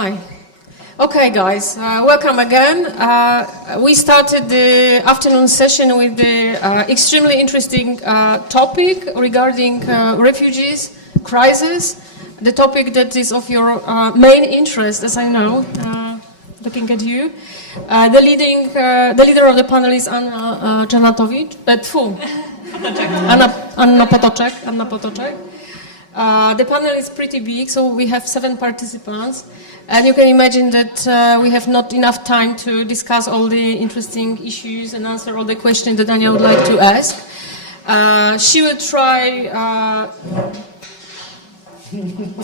Hi. Okay, guys, welcome again. We started the afternoon session with the extremely interesting topic regarding refugees, crisis, the topic that is of your main interest, as I know, looking at you. The leader of the panel is Anna Janatowicz, Anna Potoczek. The panel is pretty big, so we have 7 participants, and you can imagine that we have not enough time to discuss all the interesting issues and answer all the questions that Anya would like to ask. She will try,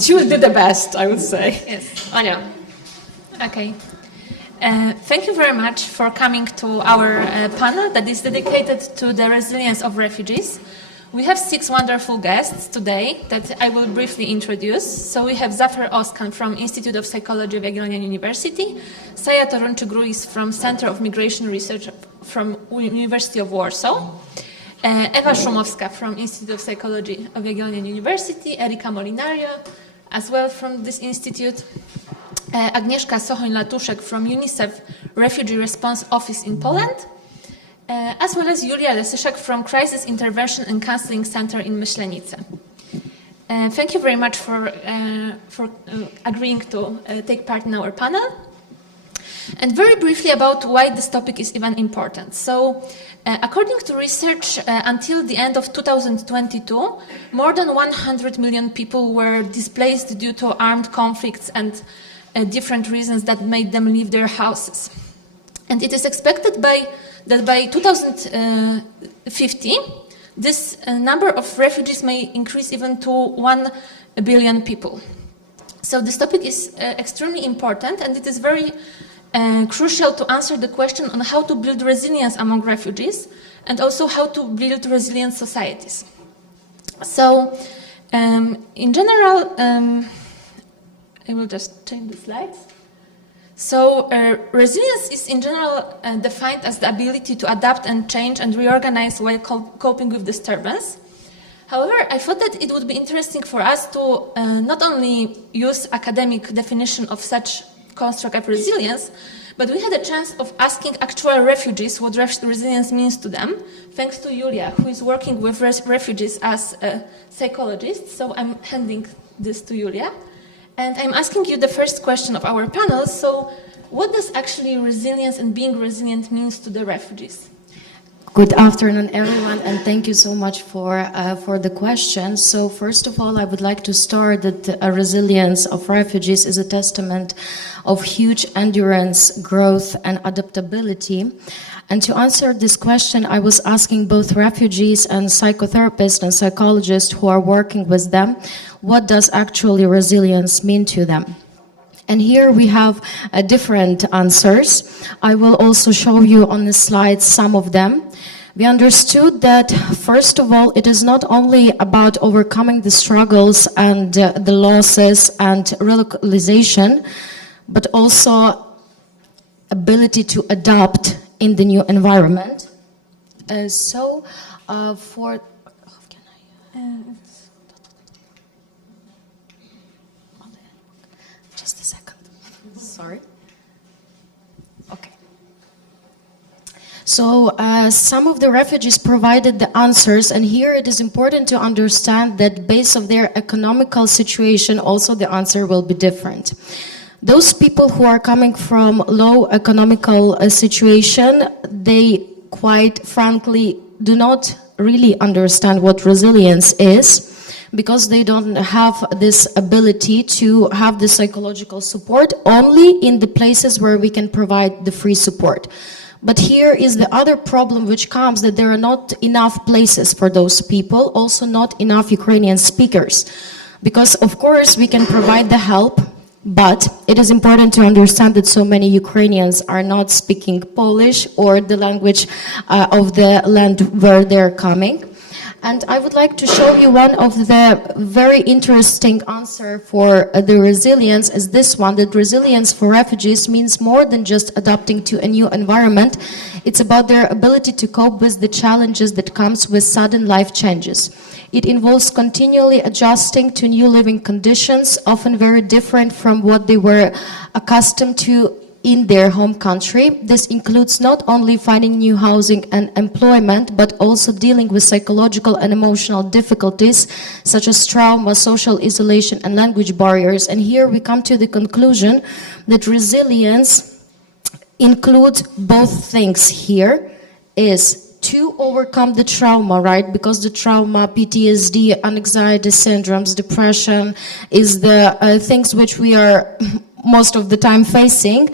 she will do the best, I would say. Yes. Anya. Okay. Thank you very much for coming to our panel that is dedicated to the resilience of refugees. We have 6 wonderful guests today that I will briefly introduce. So we have Zafer Oskan from Institute of Psychology of Jagiellonian University, Saja Torunczyk-Ruiz from Center of Migration Research from University of Warsaw, Ewa Szumowska from Institute of Psychology of Jagiellonian University, Erika Molinario as well from this institute, Agnieszka Sochoń-Latuszek from UNICEF Refugee Response Office in Poland, as well as Julia Lesyszek from Crisis Intervention and Counseling Center in Myślenice. Thank you very much for agreeing to take part in our panel. And very briefly about why this topic is even important. So, according to research, until the end of 2022, more than 100 million people were displaced due to armed conflicts and different reasons that made them leave their houses. And it is expected that by 2050, this number of refugees may increase even to 1 billion people. So this topic is extremely important, and it is very crucial to answer the question on how to build resilience among refugees and also how to build resilient societies. So in general, I will just change the slides. So resilience is in general defined as the ability to adapt and change and reorganize while coping with disturbance. However, I thought that it would be interesting for us to not only use academic definition of such construct of resilience, but we had a chance of asking actual refugees what resilience means to them, thanks to Julia, who is working with refugees as a psychologist. So I'm handing this to Julia. And I'm asking you the first question of our panel. So what does actually resilience and being resilient means to the refugees? Good afternoon, everyone, and thank you so much for the question. So first of all, I would like to start that the resilience of refugees is a testament of huge endurance, growth, and adaptability. And to answer this question, I was asking both refugees and psychotherapists and psychologists who are working with them, what does actually resilience mean to them? And here we have different answers. I will also show you on the slides some of them. We understood that, first of all, it is not only about overcoming the struggles and the losses and relocalization, but also ability to adapt in the new environment. Just a second. Sorry. Okay. So some of the refugees provided the answers, and here it is important to understand that based on their economical situation, also the answer will be different. Those people who are coming from low economical situation, they quite frankly do not really understand what resilience is, because they don't have this ability to have the psychological support only in the places where we can provide the free support. But here is the other problem which comes, that there are not enough places for those people, also not enough Ukrainian speakers. Because of course we can provide the help, but it is important to understand that so many Ukrainians are not speaking Polish or the language of the land where they're coming. And I would like to show you one of the very interesting answer for the resilience is this one, that resilience for refugees means more than just adapting to a new environment. It's about their ability to cope with the challenges that comes with sudden life changes. It involves continually adjusting to new living conditions, often very different from what they were accustomed to in their home country. This includes not only finding new housing and employment, but also dealing with psychological and emotional difficulties, such as trauma, social isolation, and language barriers. And here we come to the conclusion that resilience includes both things here, is to overcome the trauma, right? Because the trauma, PTSD, anxiety syndromes, depression is the things which we are most of the time facing.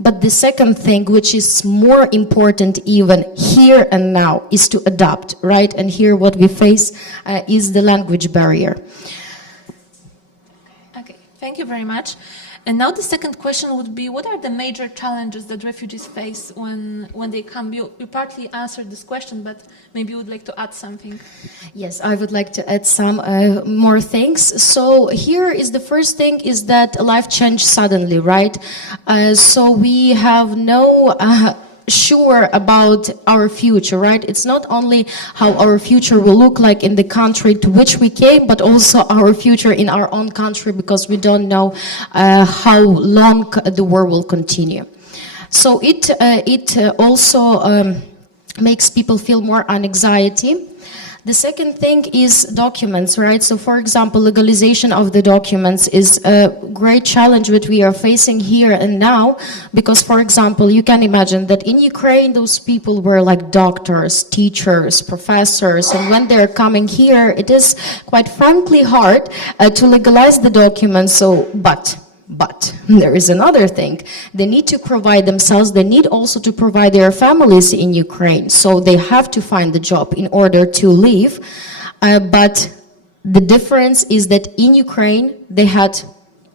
But the second thing, which is more important even here and now, is to adapt, right? And here what we face is the language barrier. Okay, thank you very much. And now the second question would be, what are the major challenges that refugees face when they come? You partly answered this question, but maybe you would like to add something. Yes, I would like to add some more things. So here is the first thing is that life changed suddenly, right? So we have no sure about our future, right? It's not only how our future will look like in the country to which we came, but also our future in our own country, because we don't know how long the war will continue. So it also makes people feel more anxiety. The second thing is documents, right? So for example, legalization of the documents is a great challenge that we are facing here and now, because for example, you can imagine that in Ukraine, those people were like doctors, teachers, professors, and when they're coming here, it is quite frankly hard to legalize the documents. So, but there is another thing. They need to provide themselves. They need also to provide their families in Ukraine. So they have to find the job in order to live. But the difference is that in Ukraine, they had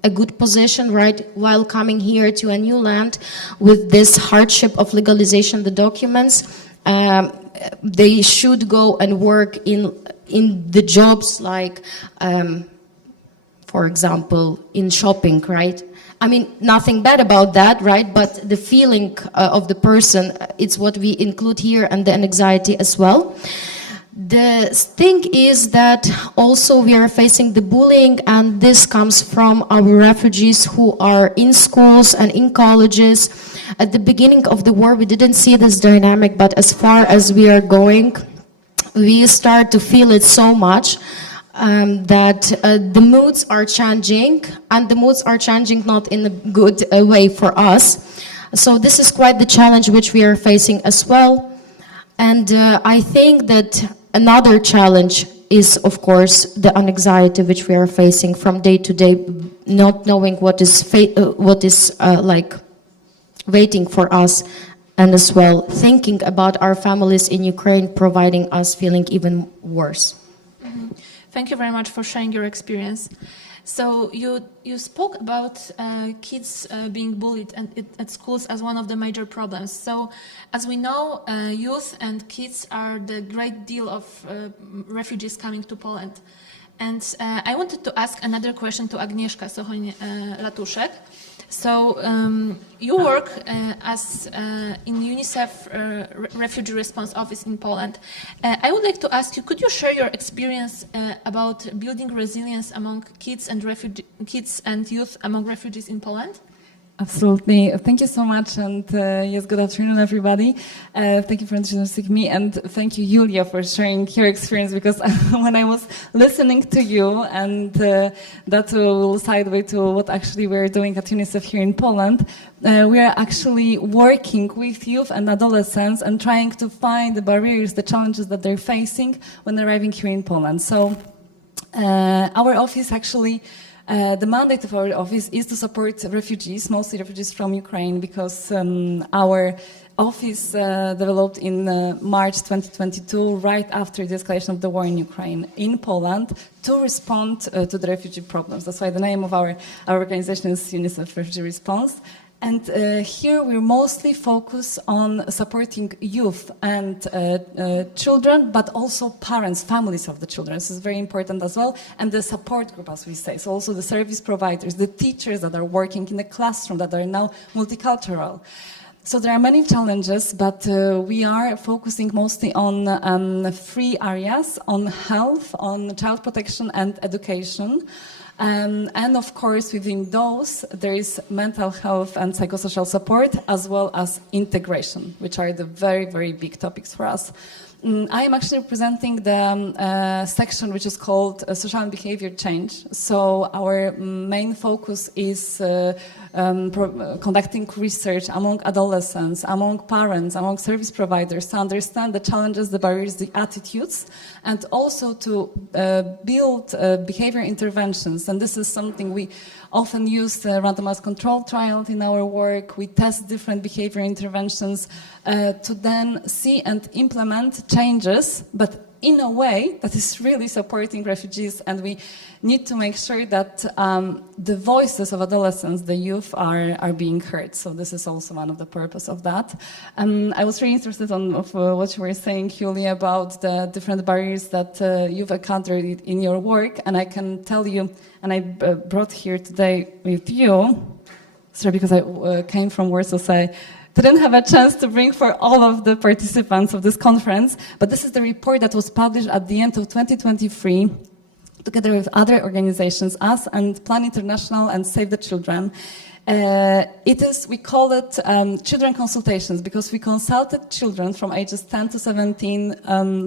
a good position, right, while coming here to a new land with this hardship of legalization, the documents. They should go and work in the jobs like for example, in shopping, right? I mean, nothing bad about that, right? But the feeling of the person, it's what we include here, and the anxiety as well. The thing is that also we are facing the bullying, and this comes from our refugees who are in schools and in colleges. At the beginning of the war, we didn't see this dynamic, but as far as we are going, we start to feel it so much. That the moods are changing, and the moods are changing not in a good way for us. So this is quite the challenge which we are facing as well. And I think that another challenge is, of course, the anxiety which we are facing from day to day, not knowing what is like waiting for us, and as well thinking about our families in Ukraine, providing us feeling even worse. Thank you very much for sharing your experience. So you spoke about kids being bullied at schools as one of the major problems. So as we know, youth and kids are the great deal of refugees coming to Poland. And I wanted to ask another question to Agnieszka Sochoń-Latuszek. So you work as in UNICEF Refugee Response Office in Poland. I would like to ask you, could you share your experience about building resilience among kids and youth among refugees in Poland? Absolutely. Thank you so much. And yes, good afternoon, everybody. Thank you for introducing me. And thank you, Julia, for sharing your experience, because when I was listening to you, and that will segue to what actually we're doing at UNICEF here in Poland, we are actually working with youth and adolescents and trying to find the barriers, the challenges that they're facing when arriving here in Poland. So our office actually, the mandate of our office is to support refugees, mostly refugees from Ukraine, because our office developed in March 2022, right after the escalation of the war in Ukraine, in Poland, to respond to the refugee problems. That's why the name of our organization is UNICEF Refugee Response. And here we mostly focus on supporting youth and children, but also parents, families of the children. This is very important as well. And the support group, as we say. So also the service providers, the teachers that are working in the classroom that are now multicultural. So there are many challenges, but we are focusing mostly on 3 areas, on health, on child protection and education. And of course, within those, there is mental health and psychosocial support, as well as integration, which are the very, very big topics for us. I am actually representing the section which is called Social and Behavior Change. So our main focus is conducting research among adolescents, among parents, among service providers to understand the challenges, the barriers, the attitudes, and also to build behavior interventions. And this is something we often use randomized control trials in our work. We test different behavior interventions to then see and implement changes, but in a way that is really supporting refugees, and we need to make sure that the voices of adolescents, the youth, are being heard. So this is also one of the purpose of that. I was really interested in what you were saying, Julia, about the different barriers that you've encountered in your work, and I can tell you, and I brought here today with you, sorry, because I came from Warsaw, so I didn't have a chance to bring for all of the participants of this conference, but this is the report that was published at the end of 2023, together with other organizations, us and Plan International and Save the Children. We call it children consultations, because we consulted children from ages 10 to 17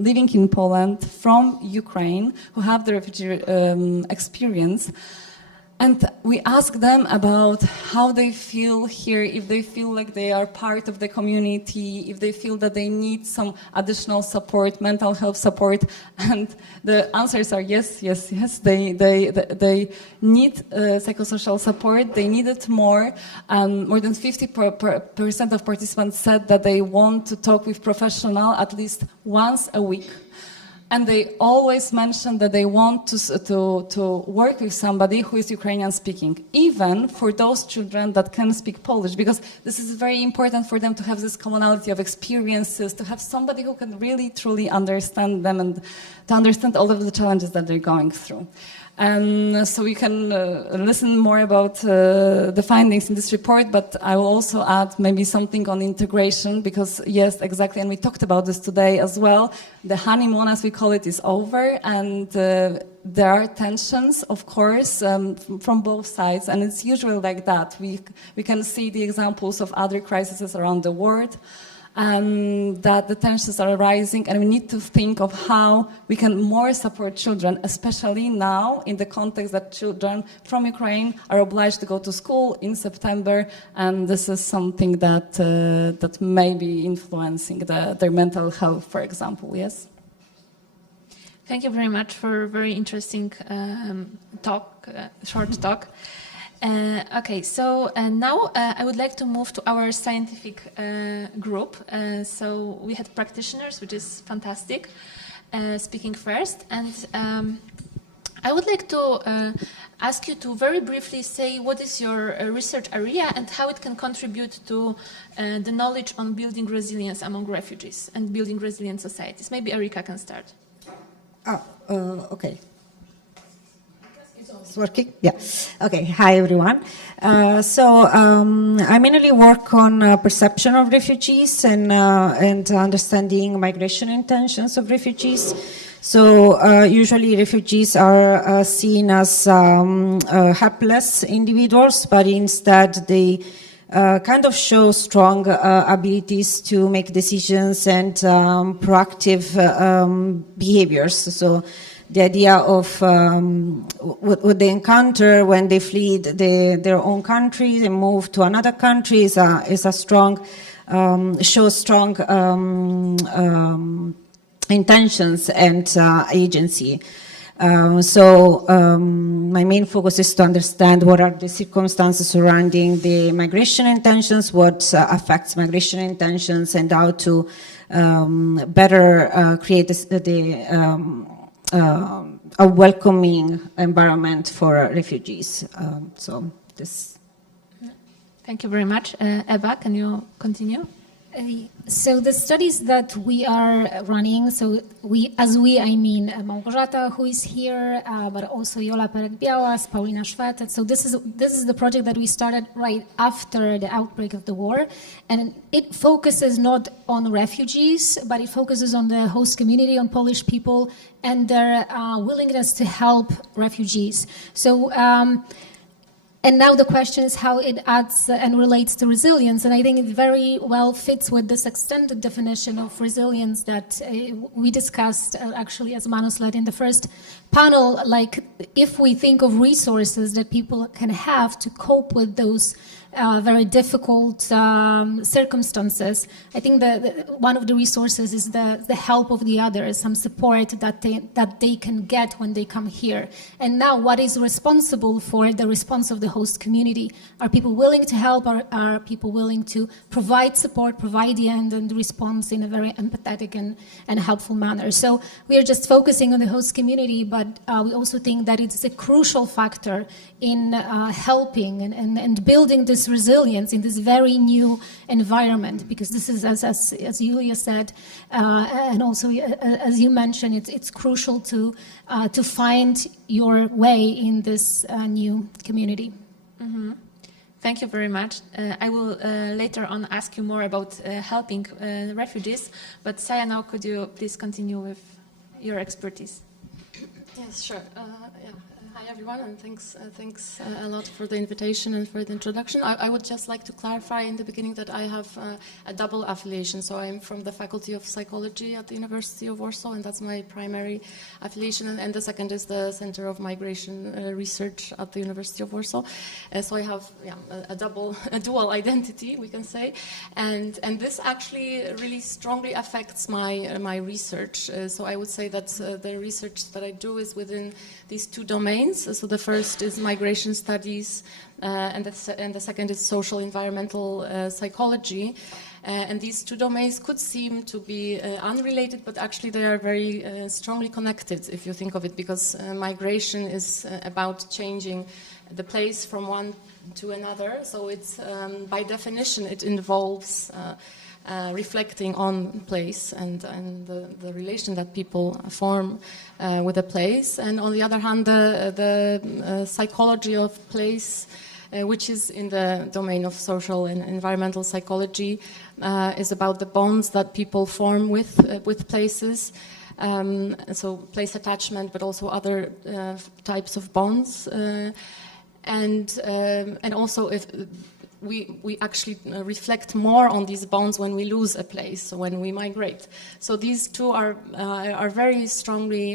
living in Poland from Ukraine who have the refugee experience. And we ask them about how they feel here, if they feel like they are part of the community, if they feel that they need some additional support, mental health support. And the answers are yes, yes, yes. They need psychosocial support. They need it more. More than 50% of participants said that they want to talk with professional at least once a week. And they always mention that they want to work with somebody who is Ukrainian speaking, even for those children that can speak Polish, because this is very important for them to have this commonality of experiences, to have somebody who can really, truly understand them and to understand all of the challenges that they're going through. So you can listen more about the findings in this report, but I will also add maybe something on integration, because yes, exactly, and we talked about this today as well. The honeymoon, as we call it, is over, and there are tensions, of course, from both sides, and it's usually like that. We can see the examples of other crises around the world, that the tensions are rising, and we need to think of how we can more support children, especially now in the context that children from Ukraine are obliged to go to school in September, and this is something that may be influencing their mental health, for example. Yes. Thank you very much for a very interesting short talk. Okay, so now I would like to move to our scientific group. So we had practitioners, which is fantastic, speaking first. And I would like to ask you to very briefly say what is your research area and how it can contribute to the knowledge on building resilience among refugees and building resilient societies. Maybe Erika can start. Okay. It's working? Yeah. Okay. Hi, everyone. I mainly work on perception of refugees and understanding migration intentions of refugees. So usually refugees are seen as helpless individuals, but instead they kind of show strong abilities to make decisions and proactive behaviors. So the idea of what they encounter when they flee their own country and move to another country is a strong, shows strong intentions and agency. My main focus is to understand what are the circumstances surrounding the migration intentions, what affects migration intentions, and how to better create a welcoming environment for refugees. Thank you very much. Eva, can you continue? So the studies that we are running, I mean Małgorzata, who is here, but also Jola Perek-Białas, Paulina Szwed. So this is the project that we started right after the outbreak of the war, and it focuses not on refugees, but it focuses on the host community, on Polish people, and their willingness to help refugees. So. And now the question is how it adds and relates to resilience. And I think it very well fits with this extended definition of resilience that we discussed actually as Manos led in the first panel. Like if we think of resources that people can have to cope with those very difficult circumstances, I think that one of the resources is the help of the others, some support that they can get when they come here. And now what is responsible for the response of the host community? Are people willing to help? Are people willing to provide support, provide the end and response in a very empathetic and helpful manner? So we are just focusing on the host community, but we also think that it's a crucial factor in helping and building this resilience in this very new environment, because this is, as Julia said, and also as you mentioned, it's crucial to find your way in this new community. Mm-hmm. Thank you very much. I will later on ask you more about helping refugees, but Saya, now could you please continue with your expertise? Yes, sure. Hi everyone, and thanks a lot for the invitation and for the introduction. I would just like to clarify in the beginning that I have a double affiliation. So I'm from the Faculty of Psychology at the University of Warsaw, and that's my primary affiliation. And the second is the Center of Migration Research at the University of Warsaw. So I have a dual identity, we can say. And this actually really strongly affects my research. So I would say that the research that I do is within these two domains. So the first is migration studies, and the second is social environmental psychology. And these two domains could seem to be unrelated, but actually they are very strongly connected if you think of it, because migration is about changing the place from one to another. So it's by definition it involves reflecting on place and the relation that people form with a place. And on the other hand, the psychology of place, which is in the domain of social and environmental psychology, is about the bonds that people form with places. So place attachment, but also other types of bonds. And also if we actually reflect more on these bonds when we lose a place, when we migrate. So these two are very strongly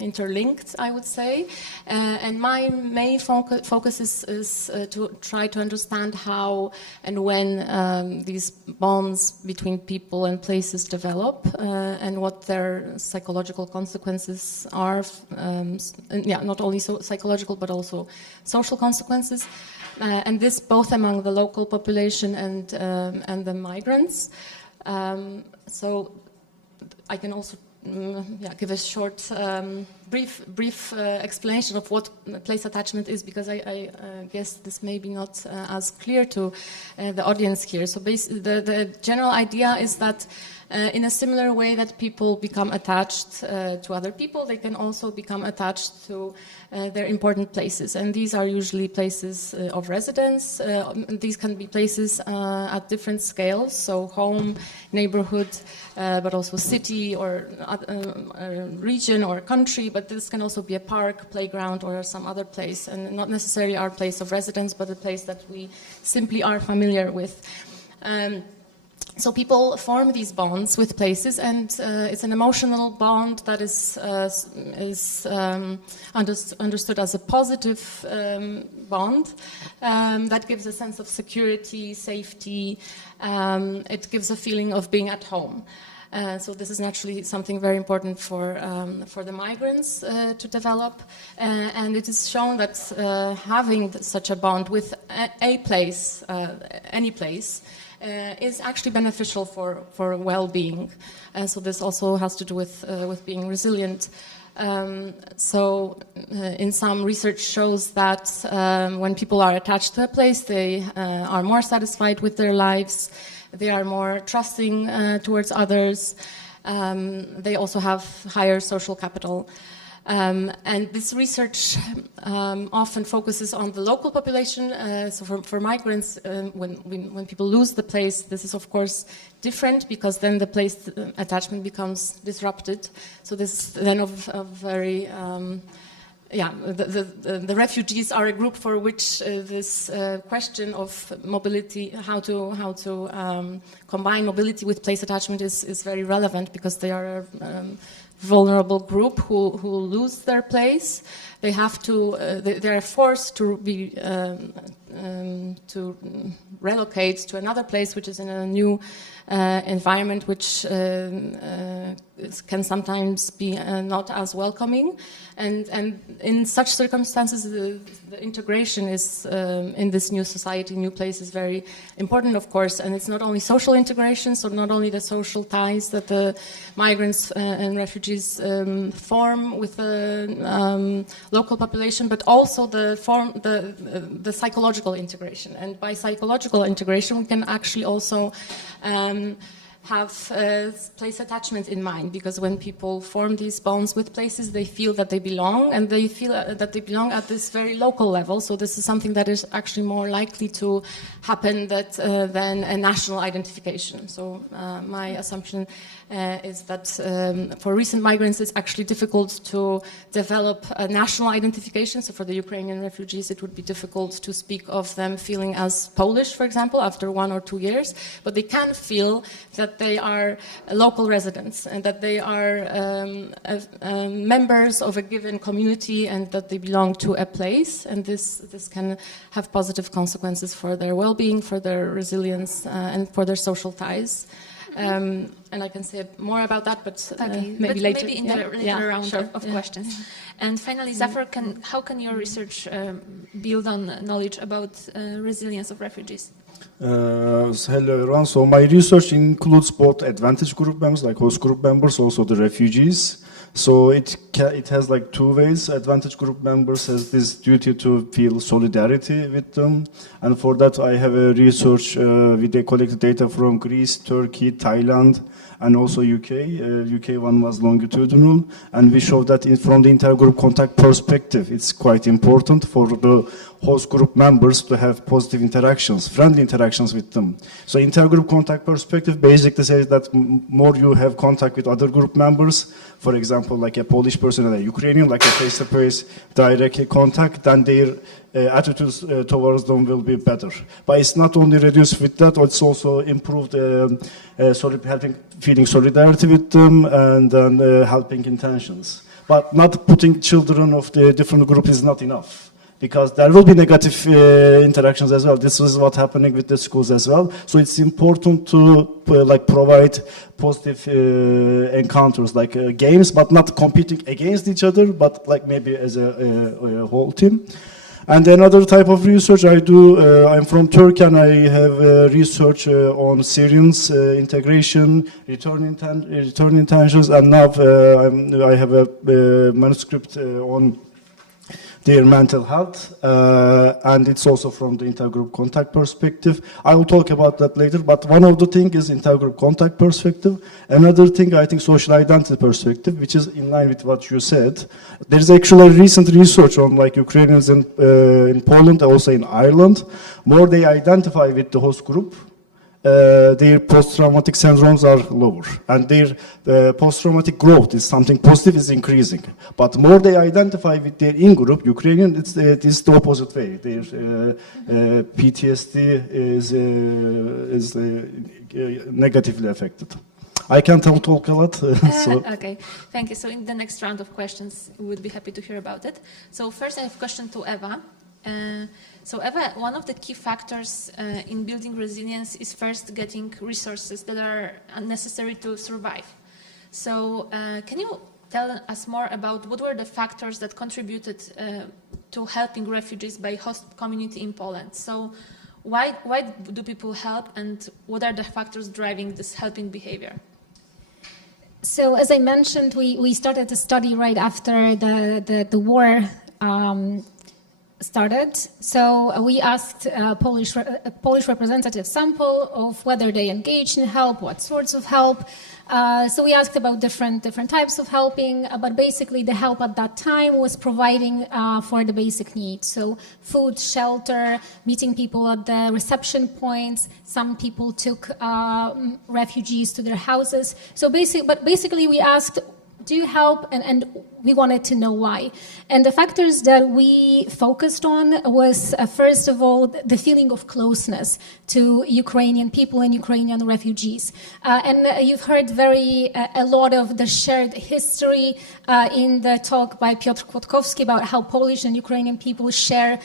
interlinked, I would say. And my main focus is to try to understand how and when these bonds between people and places develop, and what their psychological consequences are. Not only psychological, but also social consequences. And this both among the local population and the migrants. So I can also give a short, brief explanation of what place attachment is, because I guess this may be not as clear to the audience here. So the general idea is that in a similar way that people become attached to other people, they can also become attached to their important places. And these are usually places of residence. These can be places at different scales, so home, neighborhood, but also city or region or country. But this can also be a park, playground, or some other place, and not necessarily our place of residence, but a place that we simply are familiar with. So people form these bonds with places, and it's an emotional bond that is understood as a positive bond that gives a sense of security, safety. It gives a feeling of being at home. So this is naturally something very important for the migrants to develop, and it is shown that having such a bond with a place, any place, is actually beneficial for well-being. So this also has to do with being resilient. In some research shows that when people are attached to a place, they are more satisfied with their lives, they are more trusting towards others, they also have higher social capital. And this research often focuses on the local population. So for migrants, when people lose the place, this is of course different because then the place attachment becomes disrupted. So this is then of very the refugees are a group for which this question of mobility, how to combine mobility with place attachment is very relevant because they are vulnerable group who lose their place. They have to. They are forced to be to relocate to another place, which is in a new environment, which can sometimes be not as welcoming. And in such circumstances, the integration is in this new society, new place is very important, of course. And it's not only social integration, so not only the social ties that the migrants and refugees form with the local population, but also the psychological integration. And by psychological integration, we can actually also have place attachment in mind, because when people form these bonds with places, they feel that they belong, and they feel that they belong at this very local level. So this is something that is actually more likely to happen than a national identification. So my assumption is that for recent migrants, it's actually difficult to develop a national identification. So for the Ukrainian refugees, it would be difficult to speak of them feeling as Polish, for example, after 1 or 2 years. But they can feel that they are local residents and that they are members of a given community and that they belong to a place. And this can have positive consequences for their well-being, for their resilience, and for their social ties. And I can say more about that, but maybe later. Maybe in the later round sure. of questions. And finally, Zafar, how can your research build on knowledge about resilience of refugees? Hello everyone. So my research includes both advantage group members, like host group members, also the refugees. So it has like two ways. Advantage group members has this duty to feel solidarity with them, and for that I have a research. We collected data from Greece, Turkey, Thailand, and also UK. UK one was longitudinal, and we showed that from the intergroup contact perspective, it's quite important for the host group members to have positive interactions, friendly interactions with them. So intergroup contact perspective basically says that more you have contact with other group members, for example, like a Polish person and a Ukrainian, like a face-to-face direct contact, then their attitudes towards them will be better. But it's not only reduced with that, it's also improved helping feeling solidarity with them and then helping intentions. But not putting children of the different group is not enough, because there will be negative interactions as well. This is what's happening with the schools as well. So it's important to provide positive encounters, like games, but not competing against each other, but like maybe as a whole team. And another type of research I do, I'm from Turkey, and I have research on Syrians integration, return intentions, and now I have a manuscript on their mental health, and it's also from the intergroup contact perspective. I will talk about that later, but one of the things is intergroup contact perspective. Another thing, I think, social identity perspective, which is in line with what you said. There is actually recent research on like Ukrainians in Poland, also in Ireland. More they identify with the host group, their post-traumatic syndromes are lower, and their post-traumatic growth is something positive, is increasing. But more they identify with their in-group, Ukrainian, it's the opposite way. Their PTSD is negatively affected. I can talk a lot. Okay, thank you. So in the next round of questions, we would be happy to hear about it. So first I have a question to Eva. So Eva, one of the key factors in building resilience is first getting resources that are necessary to survive. So can you tell us more about what were the factors that contributed to helping refugees by host community in Poland? So why do people help, and what are the factors driving this helping behavior? So as I mentioned, we started the study right after the war started. So we asked a Polish representative sample of whether they engaged in help, what sorts of help. So we asked about different types of helping, but basically the help at that time was providing for the basic needs. So food, shelter, meeting people at the reception points. Some people took refugees to their houses. So basically we asked, do you help? And we wanted to know why. And the factors that we focused on was, first of all, the feeling of closeness to Ukrainian people and Ukrainian refugees. And you've heard a lot of the shared history in the talk by Piotr Kłodkowski about how Polish and Ukrainian people share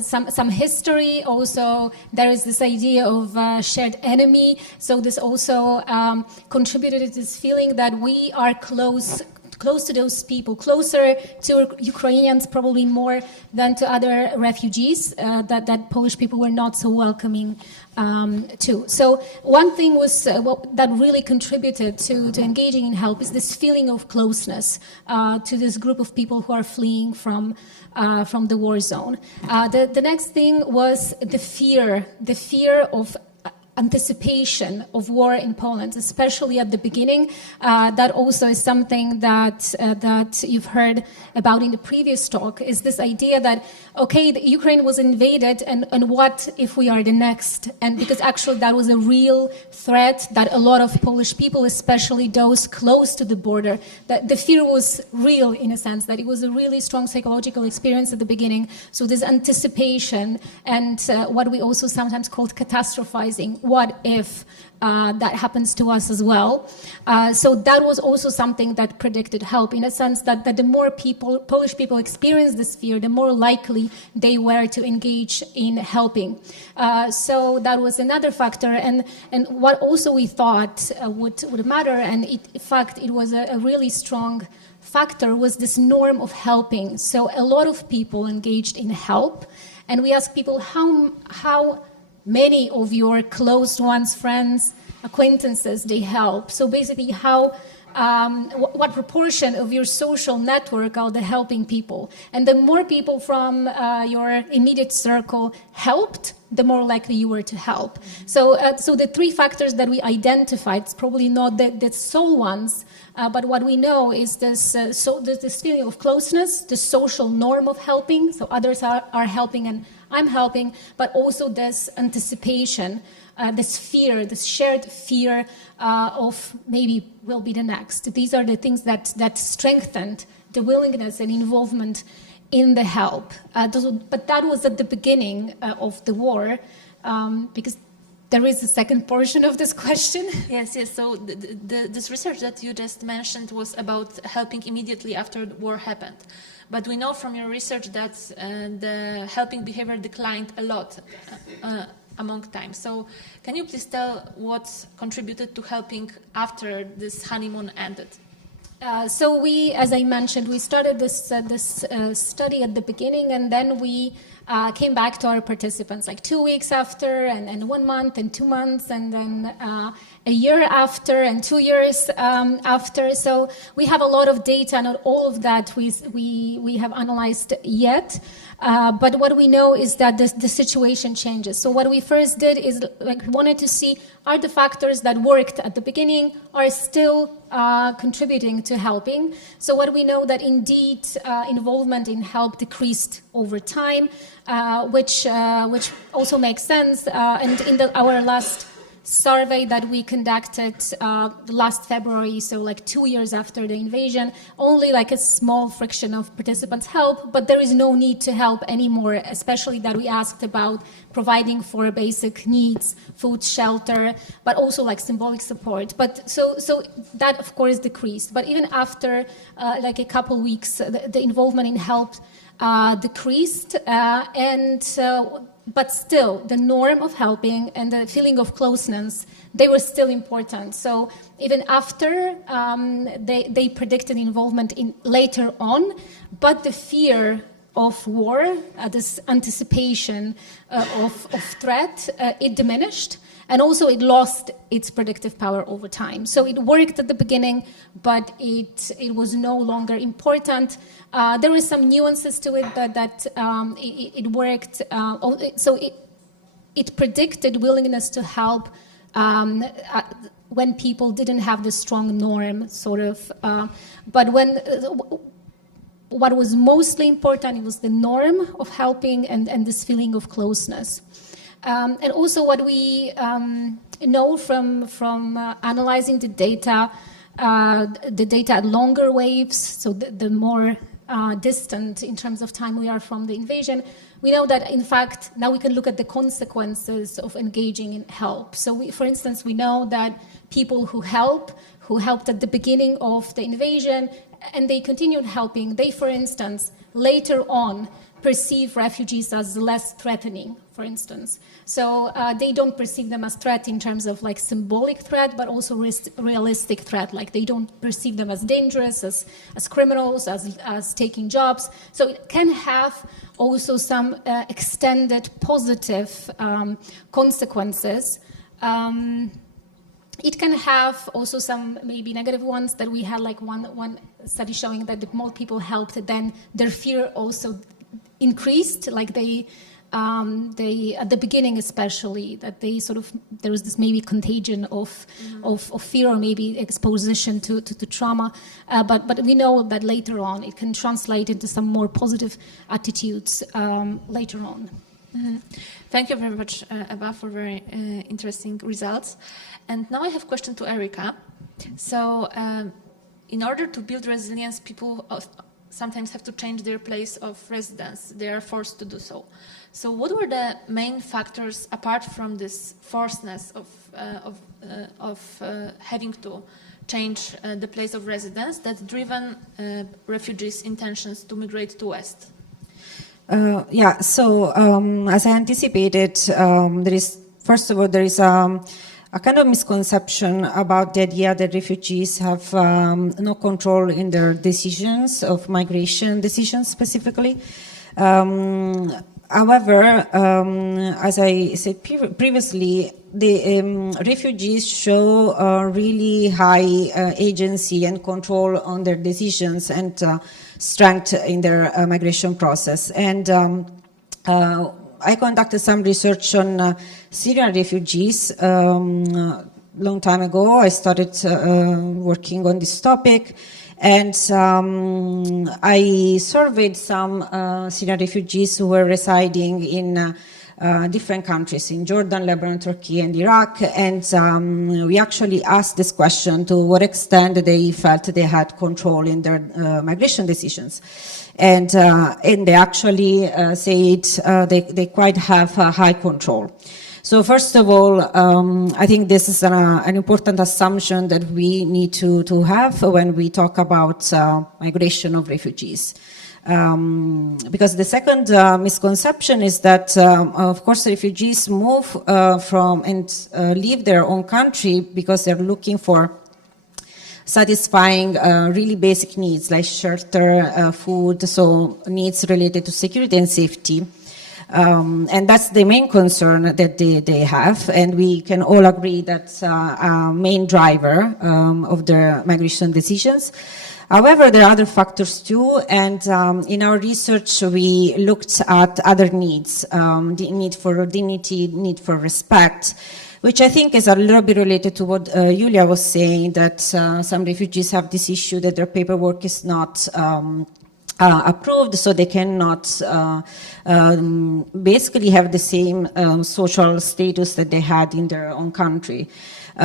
some history. Also, there is this idea of shared enemy. So this also contributed to this feeling that we are close to those people, closer to Ukrainians probably more than to other refugees that Polish people were not so welcoming to. So one thing was that really contributed to engaging in help is this feeling of closeness to this group of people who are fleeing from the war zone. The next thing was the fear of anticipation of war in Poland, especially at the beginning. That also is something that you've heard about in the previous talk, is this idea that, okay, Ukraine was invaded, and what if we are the next? And because actually that was a real threat that a lot of Polish people, especially those close to the border, that the fear was real in a sense, that it was a really strong psychological experience at the beginning. So this anticipation and what we also sometimes called catastrophizing. What if that happens to us as well? So that was also something that predicted help, in a sense that the more Polish people experienced this fear, the more likely they were to engage in helping. So that was another factor. And what also we thought would matter, and in fact it was a really strong factor, was this norm of helping. So a lot of people engaged in help, and we asked people how many of your close ones, friends, acquaintances, they help. So basically what proportion of your social network are the helping people. And the more people from your immediate circle helped, the more likely you were to help. So the three factors that we identified, it's probably not the sole ones, but what we know is this feeling of closeness, the social norm of helping, so others are helping and I'm helping, but also this anticipation, this fear, this shared fear of maybe we'll be the next. These are the things that strengthened the willingness and involvement in the help. But that was at the beginning of the war, because there is a second portion of this question. Yes. So this research that you just mentioned was about helping immediately after the war happened. But we know from your research that the helping behavior declined a lot among time. So can you please tell what contributed to helping after this honeymoon ended? So we, as I mentioned, we started this study at the beginning, and then we came back to our participants like 2 weeks after, and 1 month, and 2 months, and then a year after, and 2 years after. So we have a lot of data. Not all of that we have analyzed yet, but what we know is that the situation changes. So what we first did is we wanted to see, are the factors that worked at the beginning are still contributing to helping. So what we know that indeed involvement in help decreased over time, which also makes sense. And in our last survey that we conducted last February, so like 2 years after the invasion, only like a small fraction of participants help, but there is no need to help anymore, especially that we asked about providing for basic needs, food, shelter, but also like symbolic support. But so that of course decreased. But even after like a couple weeks, the involvement in help decreased, but still the norm of helping and the feeling of closeness, they were still important. So even after they predicted involvement in later on, but the fear of war, this anticipation of threat, it diminished. And also it lost its predictive power over time. So it worked at the beginning, but it was no longer important. There were some nuances to it that it worked. So it predicted willingness to help when people didn't have the strong norm, sort of. But what was mostly important, it was the norm of helping and this feeling of closeness. And also what we know from analyzing the data at longer waves, so the more distant in terms of time we are from the invasion, we know that, in fact, now we can look at the consequences of engaging in help. So, for instance, we know that people who helped at the beginning of the invasion, and they continued helping, they, for instance, later on perceive refugees as less threatening, for instance. So they don't perceive them as threat in terms of like symbolic threat, but also realistic threat. Like they don't perceive them as dangerous, as criminals, as taking jobs. So it can have also some extended positive consequences. It can have also some maybe negative ones that we had, like one study showing that the more people helped, then their fear also increased, like they at the beginning especially, that they sort of, there was this maybe contagion of fear or maybe exposition to trauma, but we know that later on it can translate into some more positive attitudes later on. Mm-hmm. Thank you very much, Eva, for very interesting results. And now I have a question to Erika. So in order to build resilience, people sometimes have to change their place of residence. They are forced to do so. So what were the main factors, apart from this forcedness of having to change the place of residence, that driven refugees' intentions to migrate to West? So as I anticipated, there is a kind of misconception about the idea that refugees have no control in their decisions, of migration decisions specifically. However, as I said previously, the refugees show really high agency and control on their decisions and strength in their migration process. And I conducted some research on Syrian refugees long time ago. I started working on this topic, and I surveyed some Syrian refugees who were residing in different countries, in Jordan, Lebanon, Turkey, and Iraq. And we actually asked this question: to what extent they felt they had control in their migration decisions. And they actually said they quite have high control. So first of all, I think this is an important assumption that we need to have when we talk about migration of refugees. Because the second misconception is that, of course, refugees move from and leave their own country because they're looking for satisfying really basic needs like shelter, food, so needs related to security and safety. And that's the main concern that they have, and we can all agree that's a main driver of their migration decisions. However, there are other factors too, and in our research we looked at other needs, the need for dignity, need for respect, which I think is a little bit related to what Julia was saying, that some refugees have this issue that their paperwork is not approved, so they cannot basically have the same social status that they had in their own country.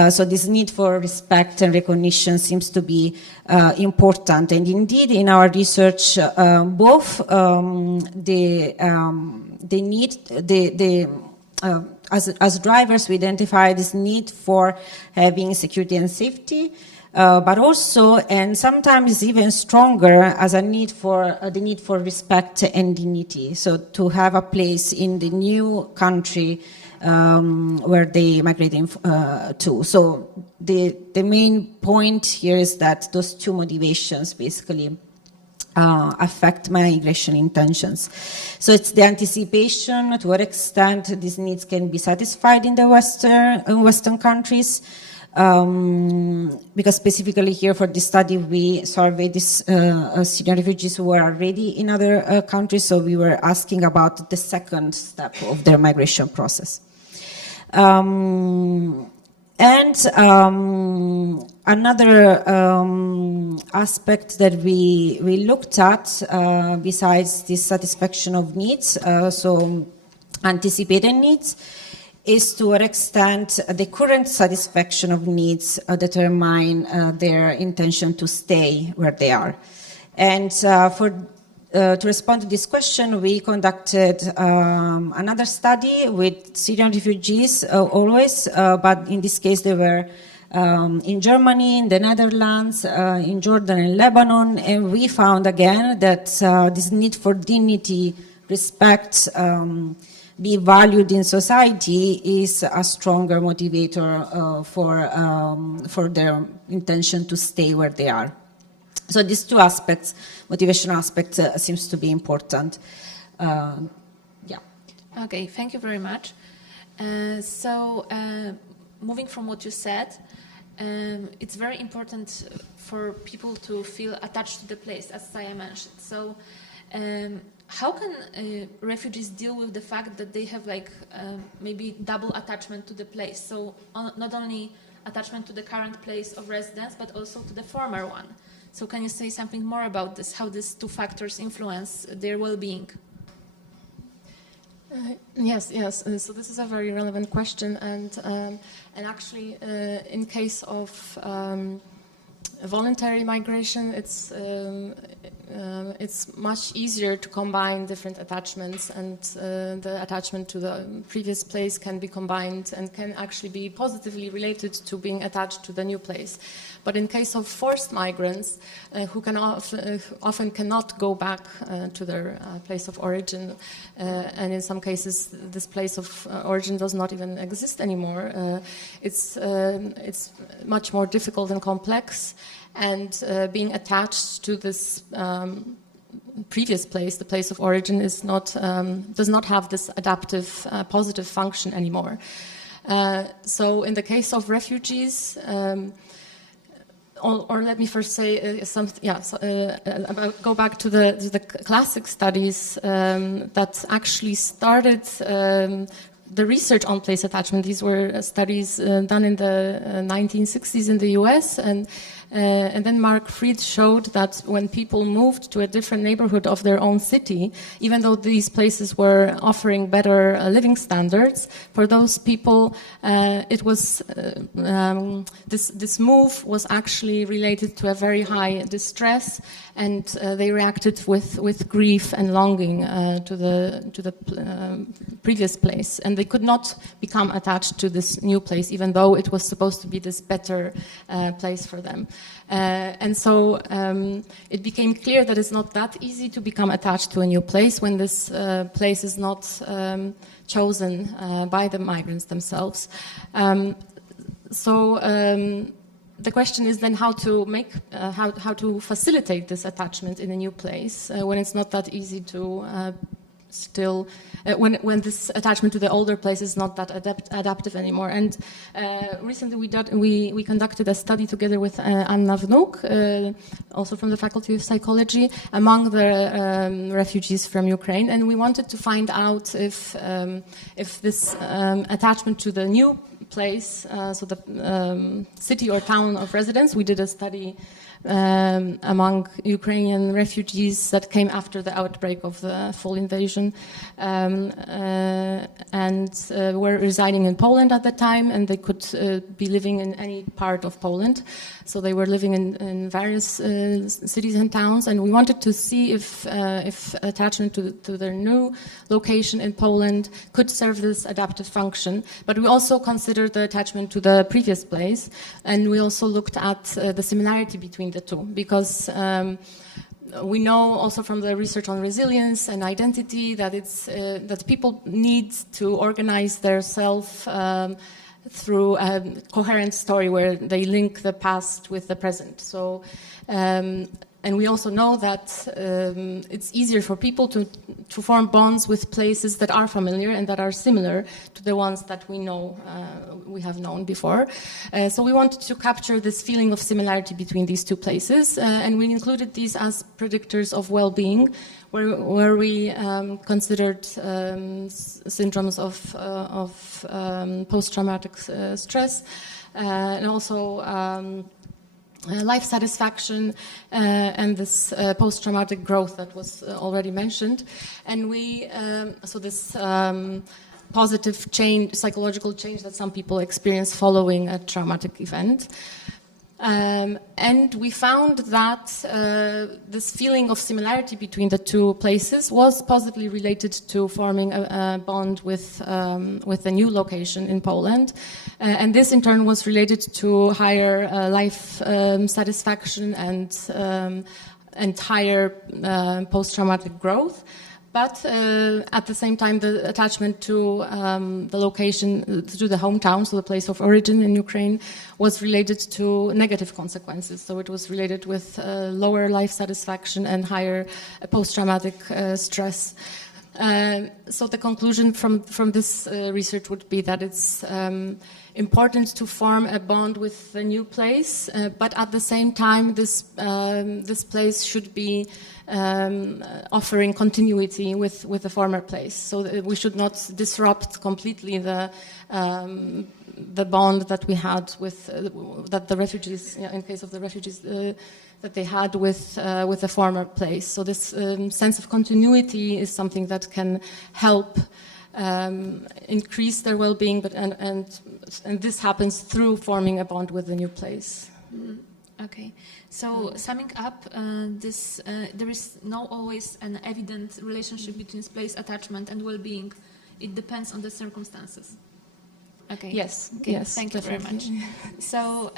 So this need for respect and recognition seems to be important. And indeed, in our research, both as drivers, we identify this need for having security and safety, but also, and sometimes even stronger, as a need for the need for respect and dignity. So to have a place in the new country where they migrating to. So the main point here is that those two motivations basically affect migration intentions. So it's the anticipation, to what extent these needs can be satisfied in the Western countries. Because specifically here for this study, we surveyed these Syrian refugees who were already in other countries, so we were asking about the second step of their migration process. Another aspect that we looked at, besides this satisfaction of needs, so anticipated needs, is to what extent the current satisfaction of needs determine their intention to stay where they are. And to respond to this question, we conducted another study with Syrian refugees always, but in this case they were in Germany, in the Netherlands, in Jordan and Lebanon, and we found again that this need for dignity, respect, be valued in society is a stronger motivator for their intention to stay where they are. So these two aspects, motivation aspect, seems to be important. Yeah. Okay, thank you very much. Moving from what you said, it's very important for people to feel attached to the place, as Saya mentioned. So how can refugees deal with the fact that they have maybe double attachment to the place? So not only attachment to the current place of residence, but also to the former one. So can you say something more about this, how these two factors influence their well-being? Yes. So this is a very relevant question, and actually, in case of voluntary migration, it's much easier to combine different attachments, and the attachment to the previous place can be combined and can actually be positively related to being attached to the new place. But in case of forced migrants, who can often cannot go back to their place of origin, and in some cases this place of origin does not even exist anymore, it's much more difficult and complex, and being attached to this previous place, the place of origin, is not does not have this adaptive positive function anymore. So in the case of refugees, or let me first say go back to the classic studies that actually started the research on place attachment. These were studies done in the 1960s in the US, and then Mark Fried showed that when people moved to a different neighborhood of their own city, even though these places were offering better living standards, for those people, it was this move was actually related to a very high distress, and they reacted with grief and longing to the previous place, and they could not become attached to this new place, even though it was supposed to be this better place for them. And so it became clear that it's not that easy to become attached to a new place when this place is not chosen by the migrants themselves. The question is then how to make, how to facilitate this attachment in a new place when it's not that easy to still, when this attachment to the older place is not that adaptive anymore. And recently we conducted a study together with Anna Wnuk, also from the Faculty of Psychology, among the refugees from Ukraine, and we wanted to find out if this attachment to the new place, so the city or town of residence, we did a study among Ukrainian refugees that came after the outbreak of the full invasion, and were residing in Poland at the time, and they could be living in any part of Poland. So they were living in various cities and towns, and we wanted to see if attachment to their new location in Poland could serve this adaptive function. But we also considered the attachment to the previous place, and we also looked at the similarity between the two, because we know also from the research on resilience and identity that it's that people need to organize their self through a coherent story where they link the past with the present. So And we also know that it's easier for people to form bonds with places that are familiar and that are similar to the ones that we know, we have known before. So we wanted to capture this feeling of similarity between these two places, and we included these as predictors of well-being, where we considered syndromes of post-traumatic stress, and also life satisfaction and this post-traumatic growth that was already mentioned. And we, so this positive change, psychological change that some people experience following a traumatic event. And we found that this feeling of similarity between the two places was positively related to forming a bond with the new location in Poland. And this in turn was related to higher life satisfaction and higher post-traumatic growth. But at the same time, the attachment to the location, to the hometown, so the place of origin in Ukraine, was related to negative consequences. So it was related with lower life satisfaction and higher post-traumatic stress. So the conclusion from this research would be that it's important to form a bond with the new place, but at the same time, this place should be offering continuity with the former place. So we should not disrupt completely the bond that we had with that the refugees, in case of the refugees, that they had with the former place. So this sense of continuity is something that can help increase their well-being, but and this happens through forming a bond with the new place. Okay, so summing up, there is not always an evident relationship between place attachment and well-being. It depends on the circumstances. Okay. Yes. Okay. Yes. Thank you very much. So.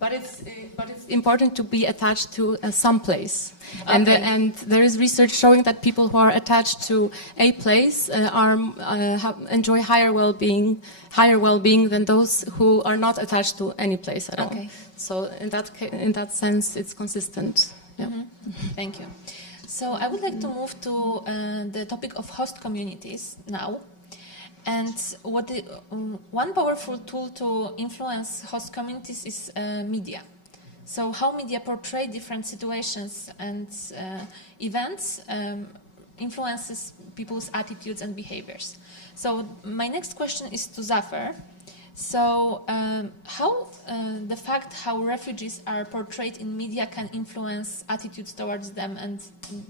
But it's important to be attached to some place, and Okay. there is research showing that people who are attached to a place enjoy higher well-being than those who are not attached to any place at all. Okay. So in that sense, it's consistent. Yeah. Thank you. So I would like to move to the topic of host communities now. And one powerful tool to influence host communities is media. So how media portray different situations and events influences people's attitudes and behaviors. So my next question is to Zafer. So how the fact how refugees are portrayed in media can influence attitudes towards them and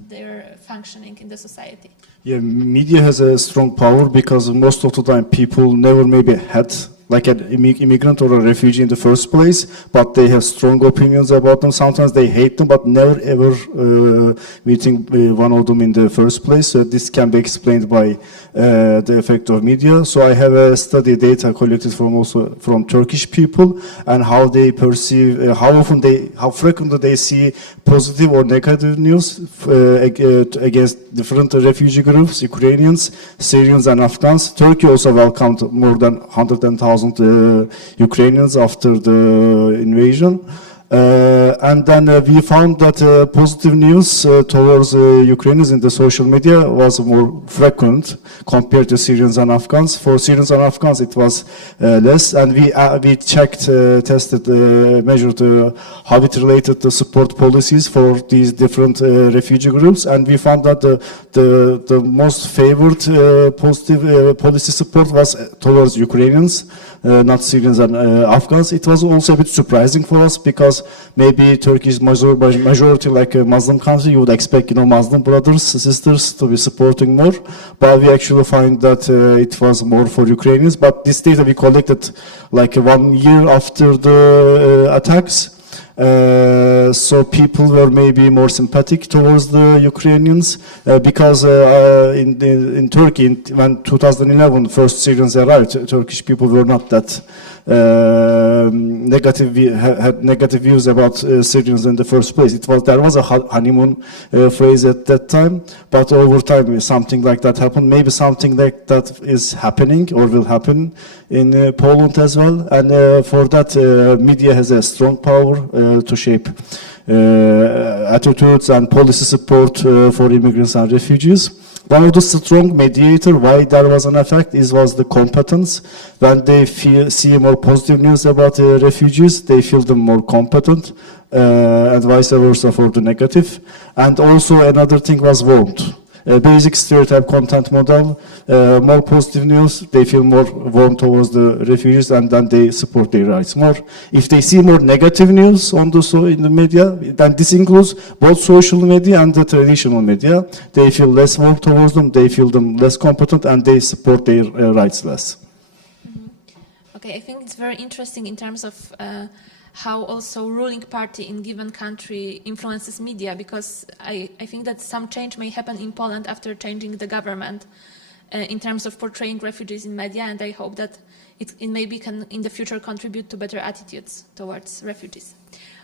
their functioning in the society? Yeah, media has a strong power because most of the time people never maybe had like an immigrant or a refugee in the first place, but they have strong opinions about them. Sometimes they hate them, but never ever meeting one of them in the first place. So this can be explained by the effect of media. So I have a study data collected from Turkish people and how they perceive, how frequently they see positive or negative news against different refugee groups, Ukrainians, Syrians, and Afghans. Turkey also welcomed more than 110,000 Ukrainians after the invasion. And then we found that positive news towards Ukrainians in the social media was more frequent compared to Syrians and Afghans. For Syrians and Afghans, it was less. And we checked, tested, measured how it related to support policies for these different refugee groups. And we found that the most favored positive policy support was towards Ukrainians, not Syrians and Afghans. It was also a bit surprising for us because maybe Turkey's majority like a Muslim country, you would expect, Muslim brothers, sisters to be supporting more. But we actually find that it was more for Ukrainians. But this data we collected like 1 year after the attacks. So people were maybe more sympathetic towards the Ukrainians because in Turkey, when 2011 first Syrians arrived, Turkish people were not that had negative views about Syrians in the first place. There was a honeymoon phrase at that time, but over time something like that happened. Maybe something like that is happening or will happen in Poland as well. And for that, media has a strong power to shape attitudes and policy support for immigrants and refugees. One of the strong mediator why there was an effect was the competence. When they see more positive news about refugees, they feel them more competent, and vice versa for the negative. And also another thing was warmth. Basic stereotype content model, more positive news, they feel more warm towards the refugees, and then they support their rights more. If they see more negative news in the media, then this includes both social media and the traditional media, they feel less warm towards them, they feel them less competent, and they support their rights less. Okay, I think it's very interesting in terms of how also ruling party in given country influences media, because I think that some change may happen in Poland after changing the government in terms of portraying refugees in media, and I hope that it maybe can in the future contribute to better attitudes towards refugees.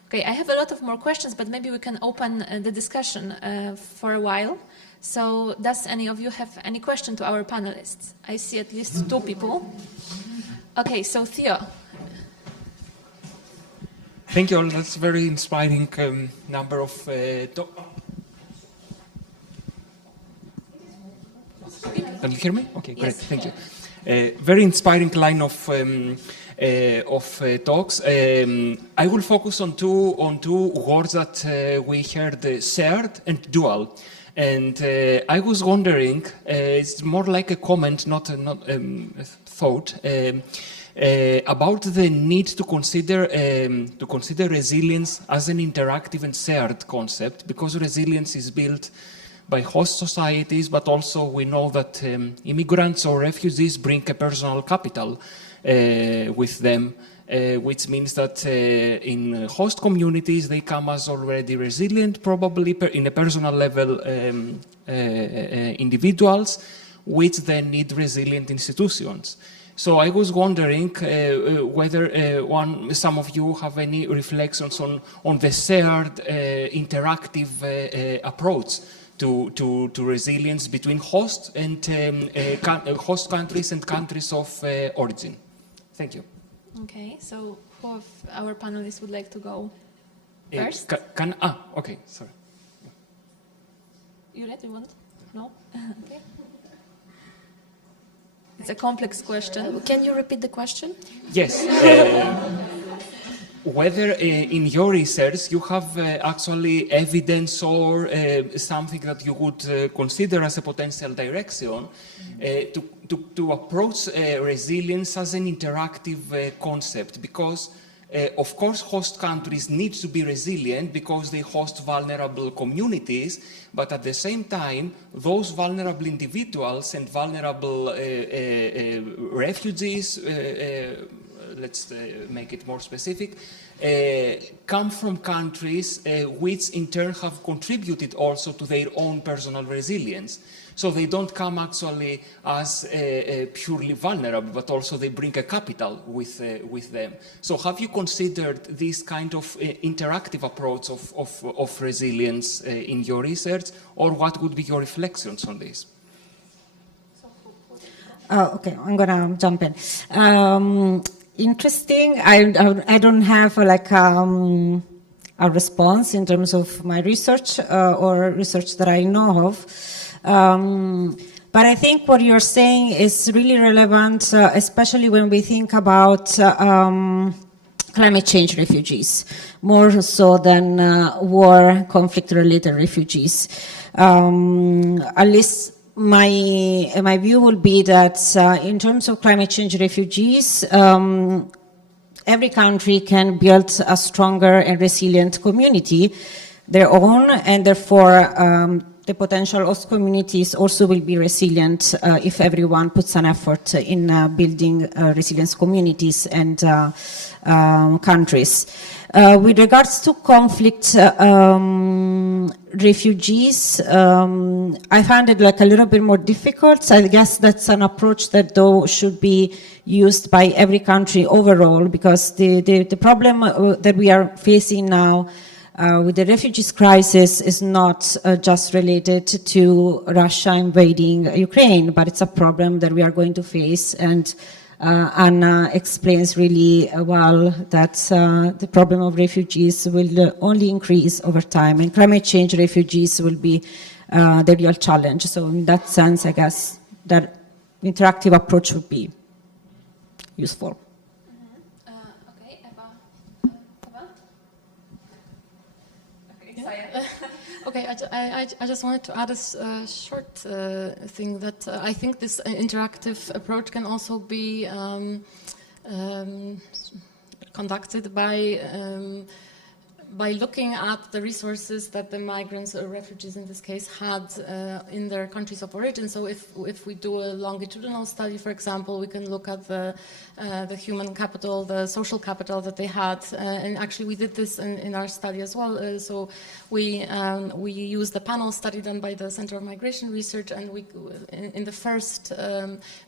Okay, I have a lot of more questions, but maybe we can open the discussion for a while. So does any of you have any question to our panelists? I see at least two people. Okay, so Theo. Thank you all. That's a very inspiring number of Can you hear me? Okay, great. Yes. Thank you. Very inspiring line of talks. I will focus on two words that we heard: shared and dual. And I was wondering, it's more like a comment, not a thought. About the need to consider resilience as an interactive and shared concept, because resilience is built by host societies, but also we know that immigrants or refugees bring a personal capital with them, which means that in host communities they come as already resilient, probably in a personal level individuals, which then need resilient institutions. So I was wondering whether some of you have any reflections on the shared interactive approach to resilience between host and host countries and countries of origin. Thank you. Okay, so who of our panelists would like to go first? Okay, sorry. You ready? You want? No? Okay. It's a complex question. Can you repeat the question? Yes. Whether in your research you have actually evidence or something that you would consider as a potential direction to approach resilience as an interactive concept, because of course host countries need to be resilient because they host vulnerable communities, but at the same time those vulnerable individuals and vulnerable refugees, let's make it more specific, come from countries which in turn have contributed also to their own personal resilience. So they don't come actually as purely vulnerable, but also they bring a capital with them. So have you considered this kind of interactive approach of resilience in your research, or what would be your reflections on this? Okay, I'm gonna jump in. Interesting. I don't have a response in terms of my research or research that I know of. But I think what you're saying is really relevant, especially when we think about climate change refugees, more so than war, conflict-related refugees. At least my view will be that in terms of climate change refugees, every country can build a stronger and resilient community, their own, and therefore the potential host communities also will be resilient if everyone puts an effort in building resilient communities and countries. With regards to conflict refugees, I found it a little bit more difficult. I guess that's an approach that though should be used by every country overall, because the problem that we are facing now with the refugees crisis is not just related to Russia invading Ukraine, but it's a problem that we are going to face, and Anna explains really well that the problem of refugees will only increase over time, and climate change refugees will be the real challenge. So in that sense, I guess that interactive approach would be useful. Okay, Eva? Okay, I just wanted to add a short thing that I think this interactive approach can also be conducted by looking at the resources that the migrants or refugees in this case had in their countries of origin. So if we do a longitudinal study, for example, we can look at the human capital, the social capital that they had, and actually we did this in our study as well. So we used the panel study done by the Center of Migration Research, and in the first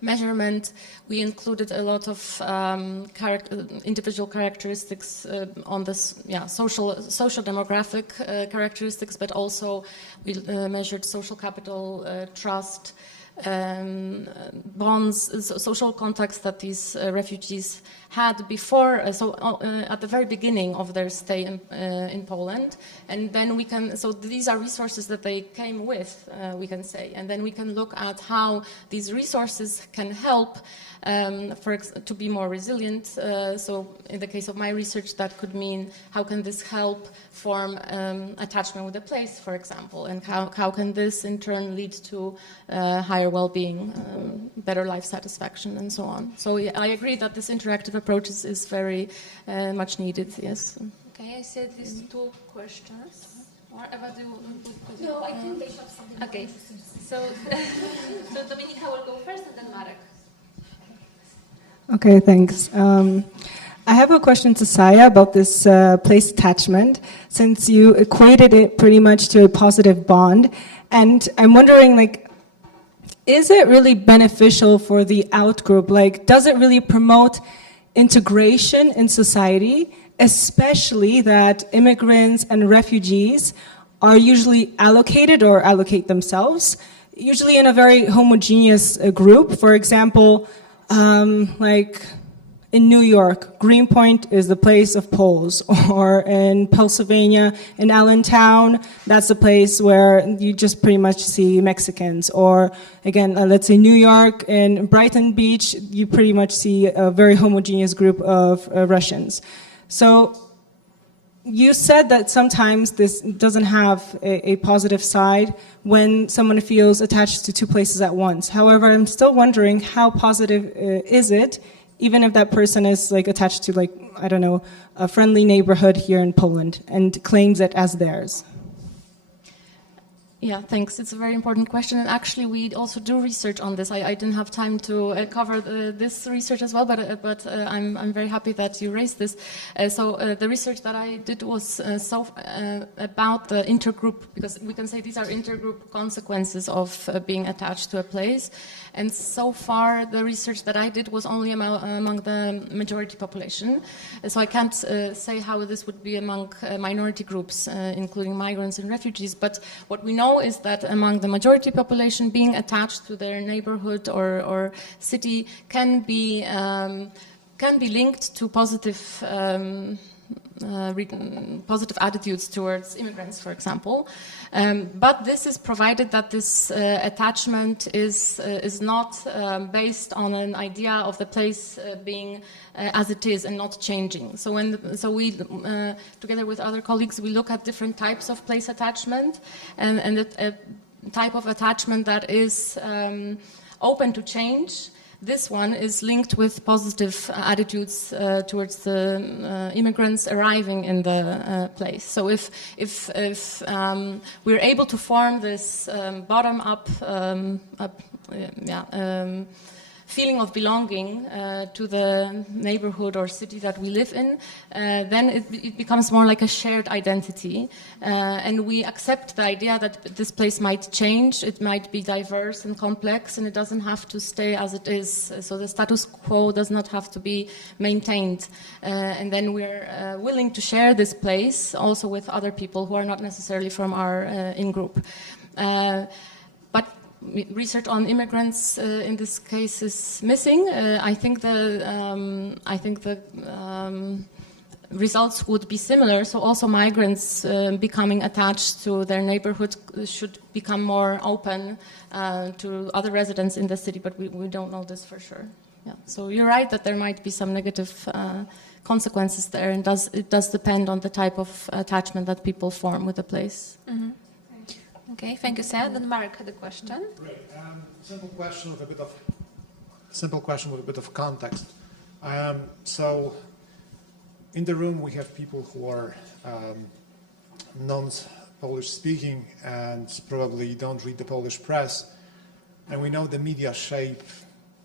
measurement we included a lot of individual characteristics on this, social demographic characteristics, but also we measured social capital, trust, bonds, social contacts that these refugees had before, at the very beginning of their stay in Poland. And then so these are resources that they came with, we can say, and then we can look at how these resources can help to be more resilient. So in the case of my research, that could mean how can this help form attachment with the place, for example, and how can this in turn lead to higher well-being, better life satisfaction, and so on. So I agree that this interactive approach is very much needed, yes. Okay, I said these two questions. Or Eva, do you No, I think they have something. Okay, so Dominika will go first and then Marek. Okay, thanks. I have a question to Saya about this place attachment, since you equated it pretty much to a positive bond. And I'm wondering, is it really beneficial for the outgroup? Does it really promote integration in society, especially that immigrants and refugees are usually allocated or allocate themselves, usually in a very homogeneous group? For example, in New York, Greenpoint is the place of Poles, or in Pennsylvania, in Allentown, that's the place where you just pretty much see Mexicans. Or again, let's say New York, in Brighton Beach, you pretty much see a very homogeneous group of Russians. So you said that sometimes this doesn't have a positive side when someone feels attached to two places at once. However, I'm still wondering how positive is it, even if that person is attached to I don't know, a friendly neighborhood here in Poland and claims it as theirs. Yeah, thanks. It's a very important question, and actually we also do research on this. I didn't have time to cover this research as well, but I'm very happy that you raised this. So the research that I did was about the intergroup, because we can say these are intergroup consequences of being attached to a place. And so far, the research that I did was only among the majority population. So I can't say how this would be among minority groups, including migrants and refugees. But what we know is that among the majority population, being attached to their neighborhood or city can be linked to positive attitudes towards immigrants, for example. But this is provided that this attachment is not based on an idea of the place being as it is and not changing. So we, together with other colleagues, we look at different types of place attachment, and a type of attachment that is open to change. This one is linked with positive attitudes towards the immigrants arriving in the place. So if we're able to form this bottom-up feeling of belonging to the neighborhood or city that we live in, then it becomes more like a shared identity. And we accept the idea that this place might change, it might be diverse and complex, and it doesn't have to stay as it is. So the status quo does not have to be maintained. And then we're willing to share this place also with other people who are not necessarily from our in-group. But research on immigrants in this case is missing. I think the results would be similar. So also migrants becoming attached to their neighborhood should become more open to other residents in the city, but we don't know this for sure. Yeah. So you're right that there might be some negative consequences there, and it does depend on the type of attachment that people form with the place. Mm-hmm. Okay, thank you, Sarah. Then Mark had a question. Great. Simple question with a bit of context. So, in the room we have people who are non-Polish speaking and probably don't read the Polish press, and we know the media shape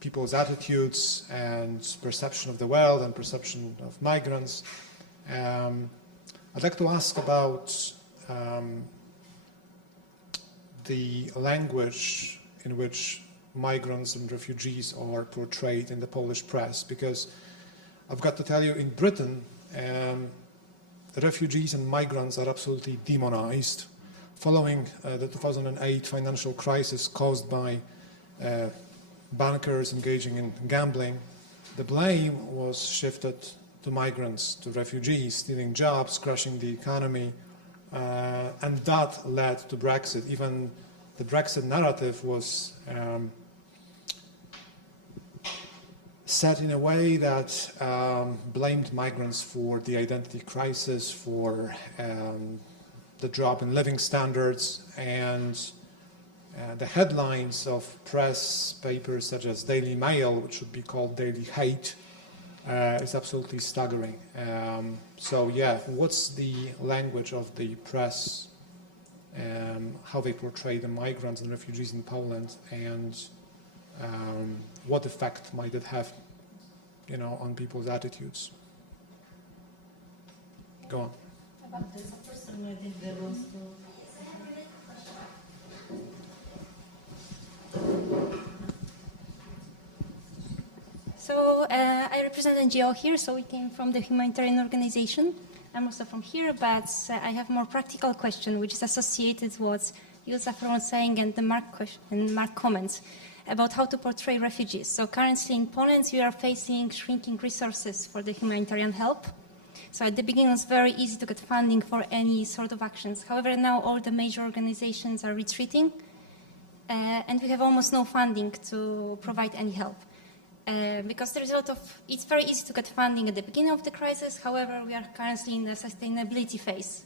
people's attitudes and perception of the world and perception of migrants. I'd like to ask about the language in which migrants and refugees are portrayed in the Polish press, because I've got to tell you, in Britain, the refugees and migrants are absolutely demonized. Following the 2008 financial crisis caused by bankers engaging in gambling, the blame was shifted to migrants, to refugees, stealing jobs, crashing the economy, and that led to Brexit. Even the Brexit narrative was set in a way that blamed migrants for the identity crisis, for the drop in living standards, and the headlines of press papers such as Daily Mail, which should be called Daily Hate, is absolutely staggering. So yeah, what's the language of the press, how they portray the migrants and refugees in Poland, and what effect might it have, on people's attitudes? Go on. So I represent NGO here, so we came from the humanitarian organization. I'm also from here, but I have a more practical question, which is associated with what Józef was saying and the Mark comments about how to portray refugees. So currently in Poland, we are facing shrinking resources for the humanitarian help. So at the beginning, it was very easy to get funding for any sort of actions. However, now all the major organizations are retreating, and we have almost no funding to provide any help. Because there's it's very easy to get funding at the beginning of the crisis. However, we are currently in the sustainability phase.